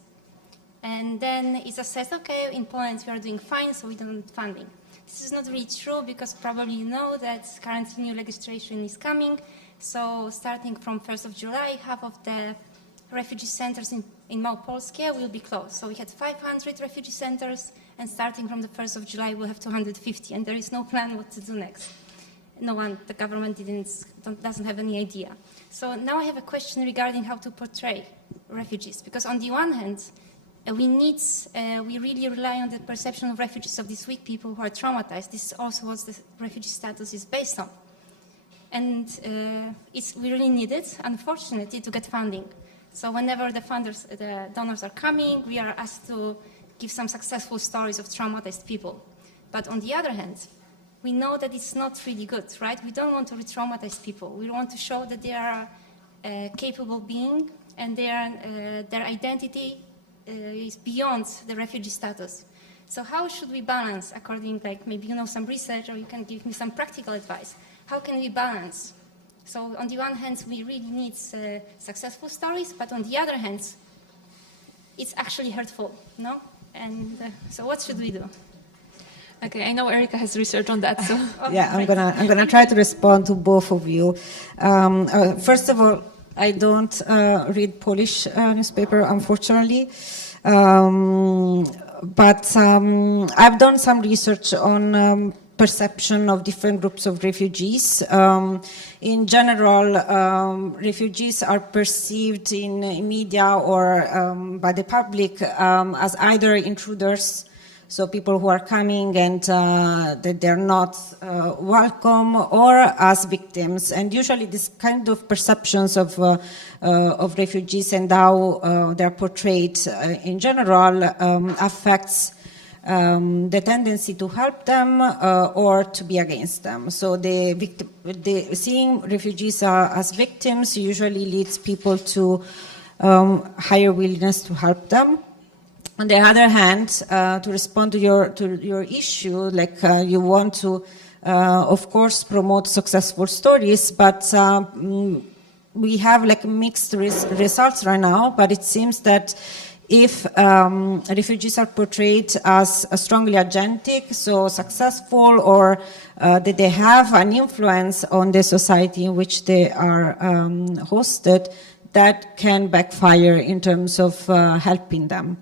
And then it's assessed, okay, in Poland we are doing fine, so we don't need funding. This is not really true, because probably you know that currently new legislation is coming. So starting from 1st of July, half of the refugee centers in Małopolskie will be closed. So we had 500 refugee centers, and starting from the 1st of July, we'll have 250, and there is no plan what to do next. No one, the government doesn't have any idea. So now I have a question regarding how to portray refugees, because on the one hand, we really rely on the perception of refugees of these weak people who are traumatized. This is also what the refugee status is based on. And we really need it, unfortunately, to get funding. So whenever the donors are coming, we are asked to give some successful stories of traumatized people. But on the other hand, we know that it's not really good, right? We don't want to re-traumatize people. We want to show that they are a capable being, and their identity is beyond the refugee status. So how should we balance, according, maybe you know some research, or you can give me some practical advice. How can we balance? So on the one hand, we really need successful stories, but on the other hand, it's actually hurtful, no? And so what should we do? Okay, I know Erika has research on that, so... Yeah, I'm gonna try to respond to both of you. First of all, I don't read Polish newspaper, unfortunately, but I've done some research on perception of different groups of refugees. In general, refugees are perceived in media or by the public as either intruders, so people who are coming and that they're not welcome, or as victims. And usually this kind of perceptions of refugees and how they're portrayed in general affects the tendency to help them or to be against them. So seeing refugees as victims usually leads people to higher willingness to help them. On the other hand, to respond to your issue, like you want to, of course, promote successful stories, but we have like mixed results right now. But it seems that if refugees are portrayed as strongly agentic, so successful, or that they have an influence on the society in which they are hosted, that can backfire in terms of helping them.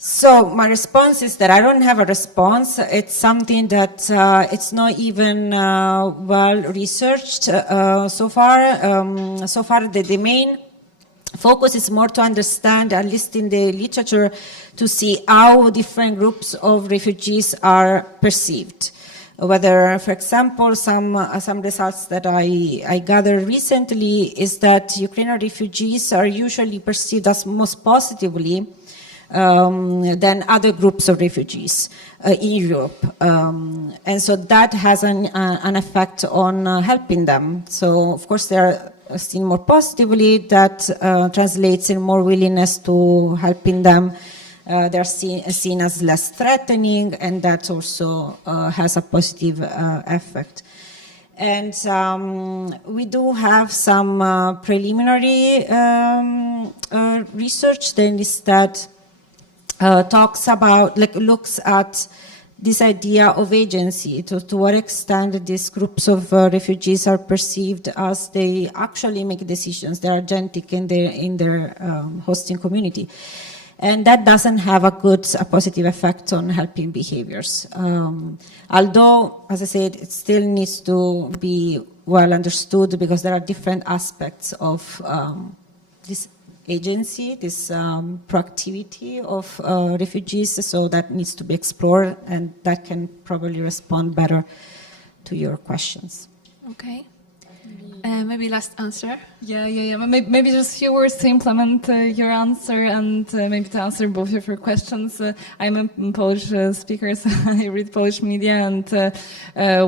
So my response is that I don't have a response. It's something that it's not even well researched so far. So far, the main focus is more to understand, at least in the literature, to see how different groups of refugees are perceived. Whether, for example, some results that I gathered recently is that Ukrainian refugees are usually perceived as most positively than other groups of refugees in Europe. And so that has an effect on helping them. So, of course, they are seen more positively. That translates in more willingness to helping them. They're seen as less threatening, and that also has a positive effect. And we do have some preliminary research that talks about, looks at this idea of agency, to what extent these groups of refugees are perceived as they actually make decisions, they're agentic in their hosting community. And that doesn't have a positive effect on helping behaviors. Although, as I said, it still needs to be well understood because there are different aspects of this agency, this proactivity of refugees, so that needs to be explored, and that can probably respond better to your questions. Okay. Maybe last answer. Yeah. Maybe just a few words to implement your answer and maybe to answer both of your questions. I'm a Polish speaker, so I read Polish media and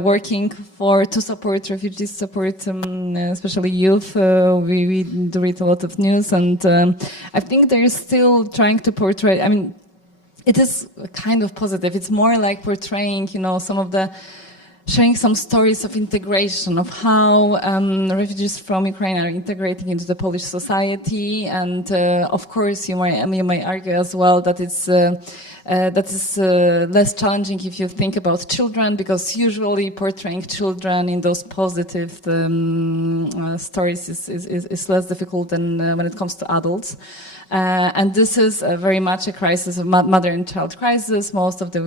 working to support refugees, especially youth. We do read a lot of news, and I think they're still trying to portray. I mean, it is kind of positive. It's more like portraying, sharing some stories of integration, of how refugees from Ukraine are integrating into the Polish society, and of course you might argue as well that that is less challenging if you think about children, because usually portraying children in those positive stories is less difficult than when it comes to adults. And this is very much a crisis of mother and child crisis. Most of the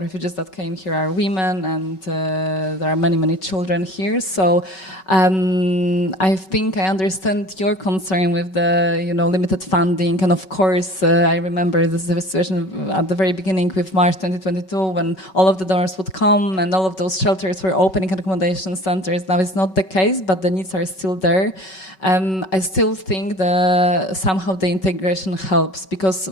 refugees that came here are women, and there are many children here. So I think I understand your concern with the limited funding, and of course I remember this situation at the very beginning with March 2022 when all of the donors would come and all of those shelters were opening and accommodation centers. Now it's not the case, but the needs are still there. I still think that somehow the integration helps, because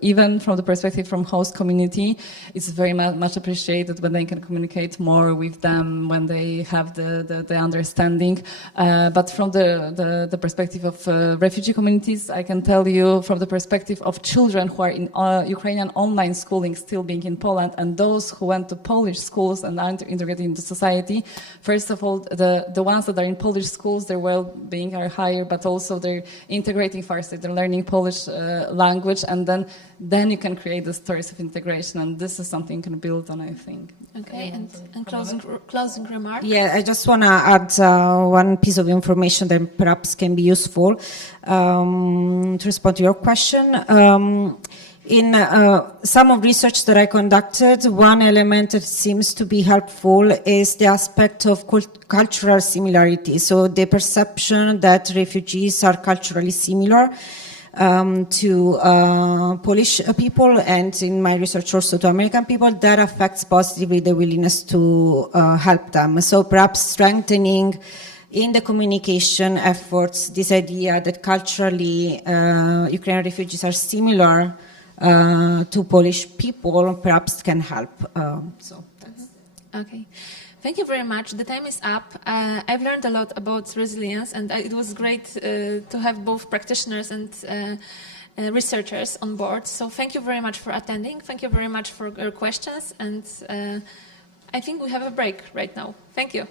even from the perspective from host community, it's very much appreciated when they can communicate more with them, when they have the understanding. But from the perspective of refugee communities, I can tell you from the perspective of children who are in Ukrainian online schooling still being in Poland, and those who went to Polish schools and are integrated into society, first of all, the ones that are in Polish schools, their well-being are higher, but also they're integrating faster, they're learning Polish language, and then you can create the stories of integration, and this is something you can build on, I think. Okay, and closing remark? Yeah, I just want to add one piece of information that perhaps can be useful to respond to your question. In some of research that I conducted, one element that seems to be helpful is the aspect of cultural similarity. So the perception that refugees are culturally similar to Polish people, and in my research also to American people, that affects positively the willingness to help them. So perhaps strengthening in the communication efforts this idea that culturally Ukrainian refugees are similar to Polish people, perhaps can help. So that's Okay. Thank you very much. The time is up. I've learned a lot about resilience, and it was great to have both practitioners and researchers on board. So thank you very much for attending. Thank you very much for your questions, and I think we have a break right now. Thank you.